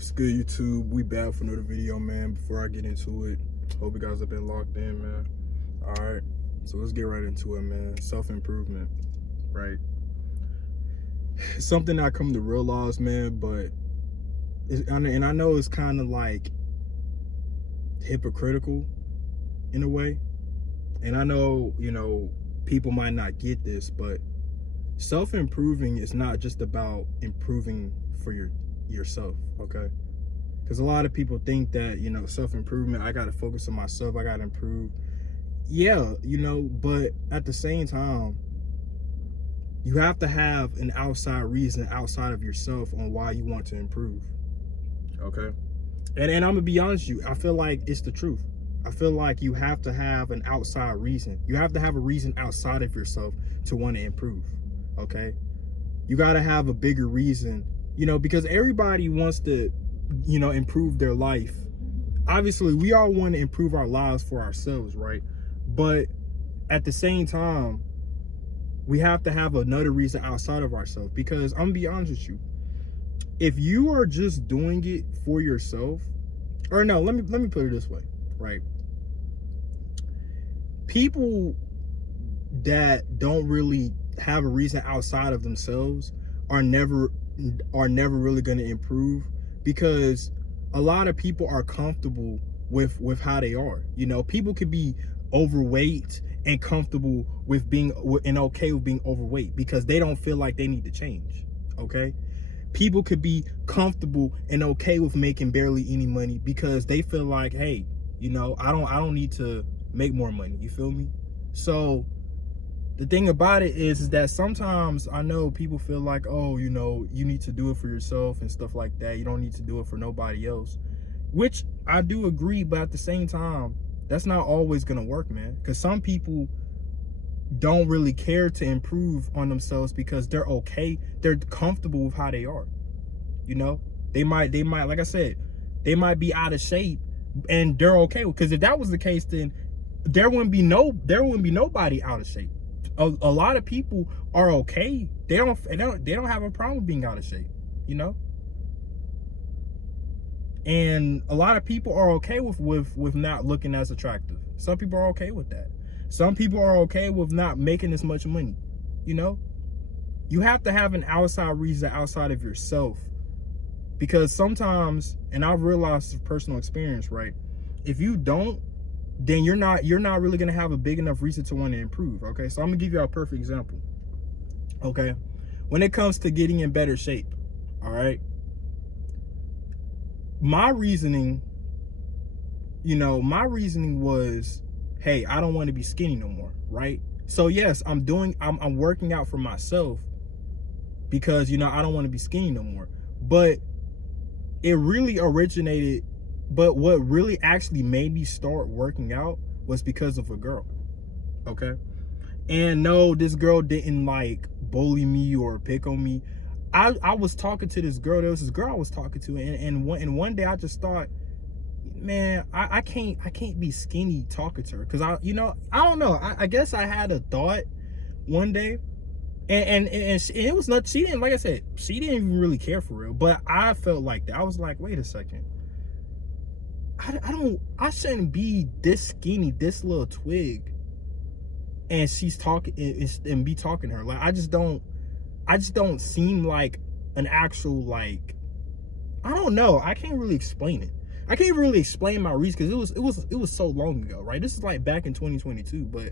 What's good, YouTube? We back for another video, man. Before I get into it, hope you guys have been locked in, man. All right, so let's get right into it, man. Self-improvement, right? It's something I come to realize, man, but and I know it's kind of like hypocritical in a way. And I know, people might not get this, but self-improving is not just about improving for yourself, okay? Because a lot of people think that, self-improvement, I got to focus on myself, I got to improve. Yeah, but at the same time, you have to have an outside reason outside of yourself on why you want to improve, okay? And I'm gonna be honest with you, I feel like it's the truth. I feel like you have to have an outside reason. You have to have a reason outside of yourself to want to improve, okay? You got to have a bigger reason, because everybody wants to, improve their life. Obviously, we all want to improve our lives for ourselves, right? But at the same time, we have to have another reason outside of ourselves, because I'm gonna be honest with you. If you are just doing it for yourself, or no, let me put it this way, right? People that don't really have a reason outside of themselves are never really going to improve, because a lot of people are comfortable with how they are. People could be overweight and comfortable with being and okay with being overweight because they don't feel like they need to change, okay? People could be comfortable and okay with making barely any money because they feel like, hey, I don't need to make more money. You feel me? So the thing about it is that sometimes I know people feel like, oh, you need to do it for yourself and stuff like that. You don't need to do it for nobody else, which I do agree. But at the same time, that's not always going to work, man, because some people don't really care to improve on themselves because they're okay. They're comfortable with how they are. They might, like I said, they might be out of shape and they're okay. Because if that was the case, then there wouldn't be nobody out of shape. A lot of people are okay. They don't have a problem being out of shape, And a lot of people are okay with not looking as attractive. Some people are okay with that. Some people are okay with not making as much money. You have to have an outside reason outside of yourself, because sometimes, and I've realized from personal experience, right? If you don't, then you're not really gonna have a big enough reason to want to improve. Okay, so I'm gonna give you a perfect example. Okay, when it comes to getting in better shape, all right, my reasoning was, hey, I don't want to be skinny no more, right? So yes, I'm working out for myself because I don't want to be skinny no more. But it really originated, but what really actually made me start working out was because of a girl, okay? And no, this girl didn't like bully me or pick on me. I was talking to this girl. There was this girl I was talking to, and one day I just thought, man, I can't be skinny talking to her, because I don't know. I guess I had a thought one day, and it was not. She didn't, like I said, she didn't even really care for real. But I felt like that. I was like, wait a second. I shouldn't be this skinny, this little twig, and she's talking and be talking to her. Like, I just don't seem like an actual, like, I don't know. I can't really explain it. I can't really explain my reason because it was so long ago, right? This is like back in 2022, but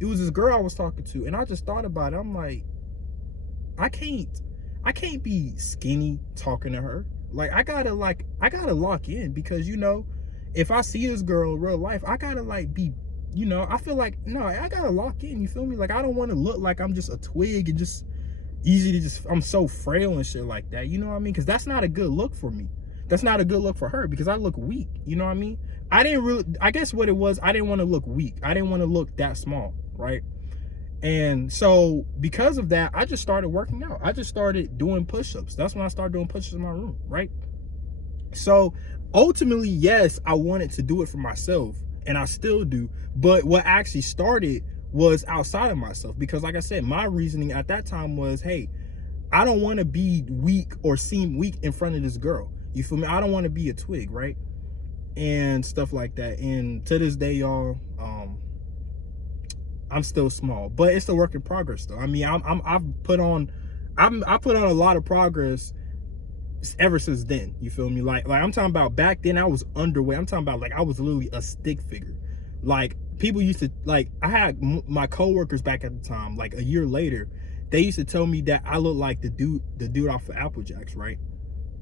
it was this girl I was talking to, and I just thought about it. I'm like, I can't be skinny talking to her. Like, I gotta lock in, because if I see this girl in real life, I gotta be, I feel like, no, I gotta lock in, you feel me? Like, I don't want to look like I'm just a twig and just easy to I'm so frail and shit like that, you know what I mean? Because that's not a good look for me. That's not a good look for her, because I look weak, you know what I mean? I guess what it was, I didn't want to look weak. I didn't want to look that small, right? And so because of that, I just started working out. I just started doing push-ups. That's when I started doing push-ups in my room, right? So ultimately, yes, I wanted to do it for myself, and I still do. But what actually started was outside of myself, because like I said, my reasoning at that time was, hey, I don't want to be weak or seem weak in front of this girl. You feel me? I don't want to be a twig, right? And stuff like that. And to this day, y'all, I'm still small, but it's a work in progress though. I mean, I've put on a lot of progress ever since then. You feel me? Like I'm talking about back then I was underweight. I'm talking about like I was literally a stick figure. Like people used to, like, I had my coworkers back at the time, like a year later, they used to tell me that I looked like the dude off of Apple Jacks, right?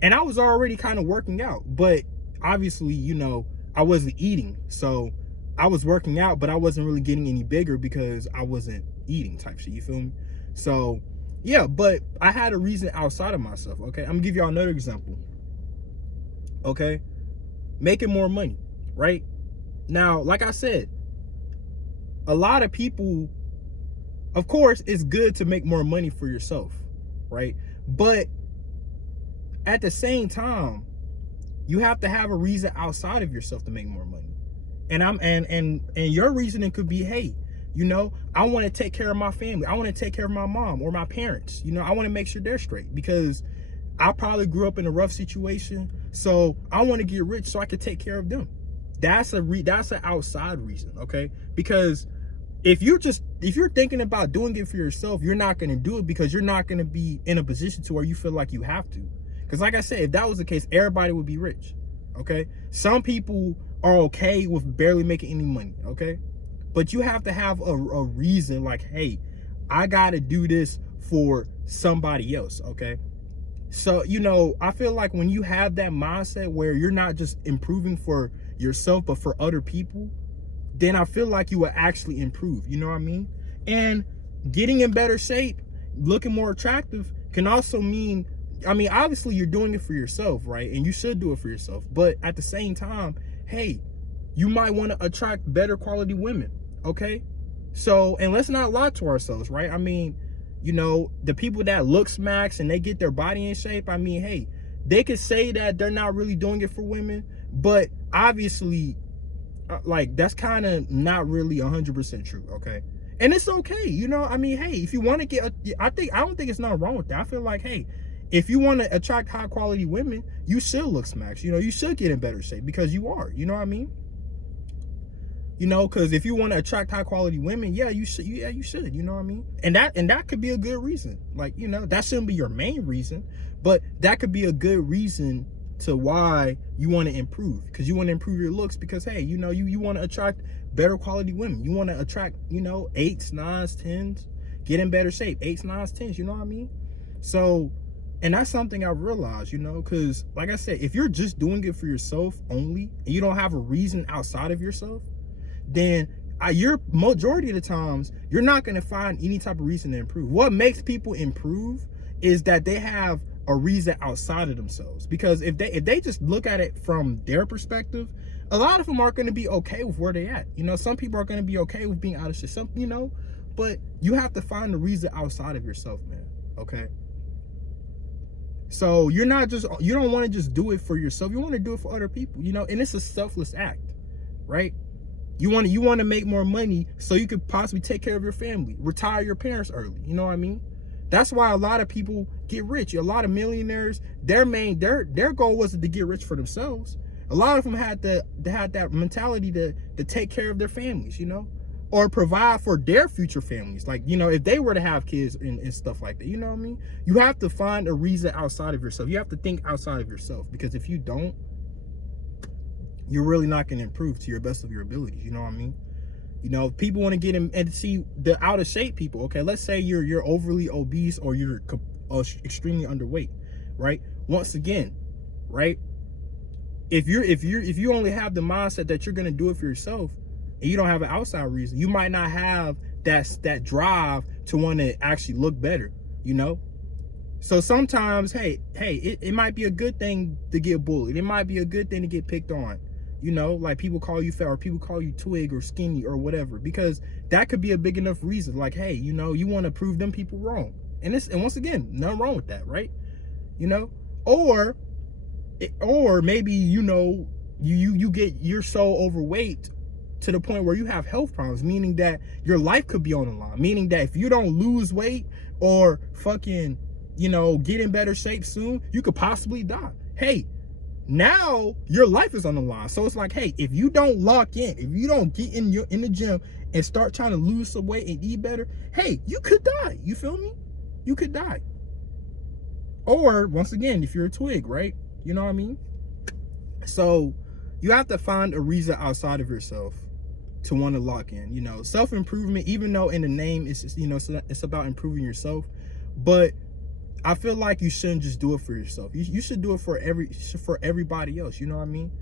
And I was already kind of working out, but obviously, you know, I wasn't eating. So I was working out, but I wasn't really getting any bigger because I wasn't eating type shit. You feel me? So yeah, but I had a reason outside of myself. Okay, I'm gonna give y'all another example. Okay, making more money, right? Now, like I said, a lot of people, of course, it's good to make more money for yourself, right? But at the same time, you have to have a reason outside of yourself to make more money. And your reasoning could be, hey, you know, I want to take care of my family. I want to take care of my mom or my parents. You know, I want to make sure they're straight because I probably grew up in a rough situation. So I want to get rich so I can take care of them. That's an outside reason, okay? Because if you're thinking about doing it for yourself, you're not going to do it because you're not going to be in a position to where you feel like you have to. Because like I said, if that was the case, everybody would be rich, okay? Some people are okay with barely making any money, okay? But you have to have a reason like, hey, I got to do this for somebody else, okay? So, you know, I feel like when you have that mindset where you're not just improving for yourself, but for other people, then I feel like you will actually improve, you know what I mean? And getting in better shape, looking more attractive can also mean, I mean, obviously you're doing it for yourself, right? And you should do it for yourself. But at the same time, hey, you might want to attract better quality women, okay? So, and let's not lie to ourselves, right? I mean, you know, the people that look smacks and they get their body in shape, I mean, hey, they could say that they're not really doing it for women, but obviously, like, that's kind of not really 100% true, okay? And it's okay, you know? I mean, hey, if you want to get, I don't think it's nothing wrong with that. I feel like, hey, if you want to attract high quality women, you should look smacks. You know, you should get in better shape because you are. You know what I mean? You know, because if you want to attract high quality women, yeah, you should. Yeah, you should. You know what I mean? And that could be a good reason. Like, you know, that shouldn't be your main reason, but that could be a good reason to why you want to improve, because you want to improve your looks because, hey, you know, you want to attract better quality women. You want to attract, you know, 8s, 9s, 10s, get in better shape, 8s, 9s, 10s. You know what I mean? So. And that's something I realized, you know, because like I said, if you're just doing it for yourself only, and you don't have a reason outside of yourself, then you're majority of the times, you're not going to find any type of reason to improve. What makes people improve is that they have a reason outside of themselves. Because if they just look at it from their perspective, a lot of them are going to be okay with where they're at. You know, some people are going to be okay with being out of shit, some, you know, but you have to find the reason outside of yourself, man, okay? So you don't want to just do it for yourself. You want to do it for other people, you know, and it's a selfless act, right? You want to make more money so you could possibly take care of your family, retire your parents early. You know what I mean? That's why a lot of people get rich. A lot of millionaires, their goal wasn't to get rich for themselves. A lot of them had that mentality to take care of their families, you know, or provide for their future families. Like, you know, if they were to have kids and stuff like that, you know what I mean? You have to find a reason outside of yourself. You have to think outside of yourself, because if you don't, you're really not going to improve to your best of your abilities. You know what I mean? You know, people want to get in and see the out of shape people. Okay, let's say you're overly obese or you're extremely underweight, right? Once again, right? If you only have the mindset that you're going to do it for yourself, and you don't have an outside reason, you might not have that drive to want to actually look better, you know? So sometimes, hey, it might be a good thing to get bullied. It might be a good thing to get picked on, you know? Like, people call you fat or people call you twig or skinny or whatever, because that could be a big enough reason. Like, hey, you know, you want to prove them people wrong. And once again, nothing wrong with that, right? You know? Or maybe, you know, you're so overweight to the point where you have health problems, meaning that your life could be on the line, meaning that if you don't lose weight or fucking, you know, get in better shape soon, you could possibly die. Hey, now your life is on the line. So it's like, hey, if you don't lock in, if you don't get in the gym and start trying to lose some weight and eat better, hey, you could die. You feel me? You could die. Or once again, if you're a twig, right? You know what I mean? So you have to find a reason outside of yourself to want to lock in. You know, self-improvement, even though in the name it's, you know, it's about improving yourself, but I feel like you shouldn't just do it for yourself. You should do it for everybody else. You know what I mean?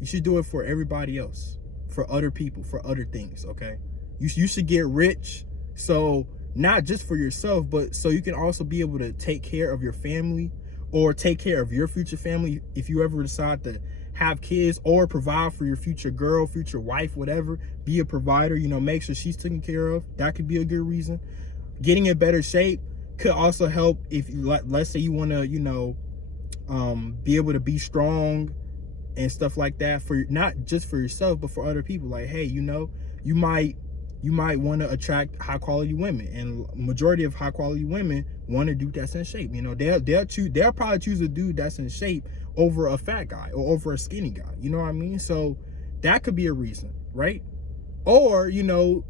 You should do it for everybody else, for other people, for other things. Okay, you should get rich, so not just for yourself, but so you can also be able to take care of your family or take care of your future family if you ever decide to have kids, or provide for your future girl, future wife, whatever. Be a provider. You know, make sure she's taken care of. That could be a good reason. Getting in better shape could also help if, let's say you want to, you know, be able to be strong and stuff like that, for not just for yourself but for other people. Like, hey, you know, you might want to attract high quality women, and majority of high quality women want a dude that's in shape. You know, they'll probably choose a dude that's in shape over a fat guy or over a skinny guy. You know what I mean? So that could be a reason, right? Or you know,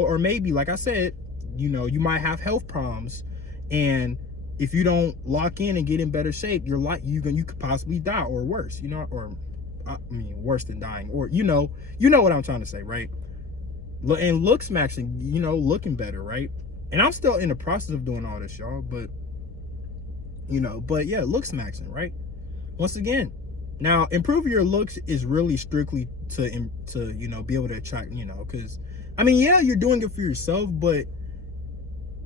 or maybe, like I said, you know, you might have health problems, and if you don't lock in and get in better shape, you're like, you could possibly die, or worse, you know, or I mean worse than dying, or you know what I'm trying to say, right? And looks matching, you know, looking better, right? And I'm still in the process of doing all this, y'all, but you know, but yeah, looks matching, right? Once again, now improving your looks is really strictly to you know, be able to attract, you know, because I mean, yeah, you're doing it for yourself, but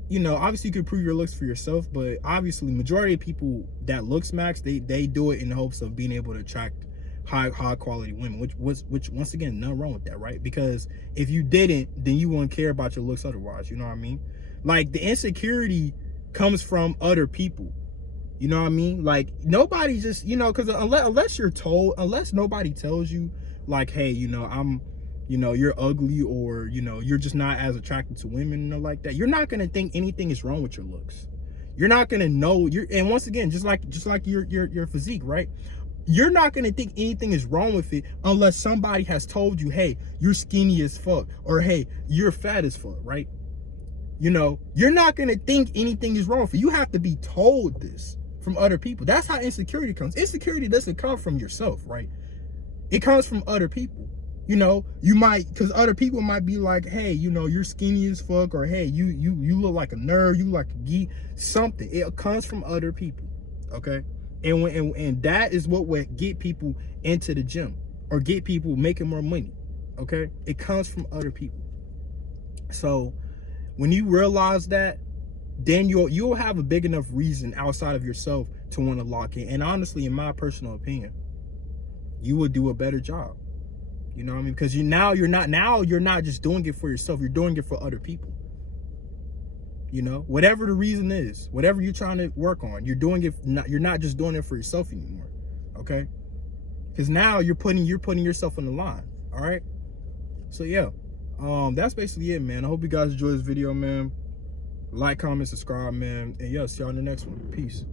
you know, obviously you can improve your looks for yourself, but obviously majority of people that looks max, they do it in the hopes of being able to attract high quality women, which once again, nothing wrong with that, right? Because if you didn't, then you wouldn't care about your looks otherwise. You know what I mean? Like, the insecurity comes from other people. You know what I mean? Like, nobody just, you know, because unless nobody tells you, like, hey, you know, you know, you're ugly, or you know, you're just not as attracted to women, and like that, you're not gonna think anything is wrong with your looks. You're not gonna know and once again, just like your physique, right? You're not gonna think anything is wrong with it unless somebody has told you, hey, you're skinny as fuck, or hey, you're fat as fuck, right? You know, you're not gonna think anything is wrong with it. You have to be told this from other people. That's how insecurity comes. Insecurity doesn't come from yourself, right? It comes from other people. You know, you might, because other people might be like, hey, you know, you're skinny as fuck, or hey, you look like a nerd, you look like a geek, something. It comes from other people, okay? And that is what would get people into the gym, or get people making more money, okay? It comes from other people. So when you realize that, then you'll have a big enough reason outside of yourself to want to lock in. And honestly, in my personal opinion, you would do a better job. You know what I mean? Because you're not just doing it for yourself, you're doing it for other people. You know, whatever the reason is, whatever you're trying to work on, you're doing it. You're not just doing it for yourself anymore, okay? Because now you're putting yourself on the line. All right. So yeah, that's basically it, man. I hope you guys enjoyed this video, man. Like, comment, subscribe, man, and yeah, see y'all in the next one. Peace.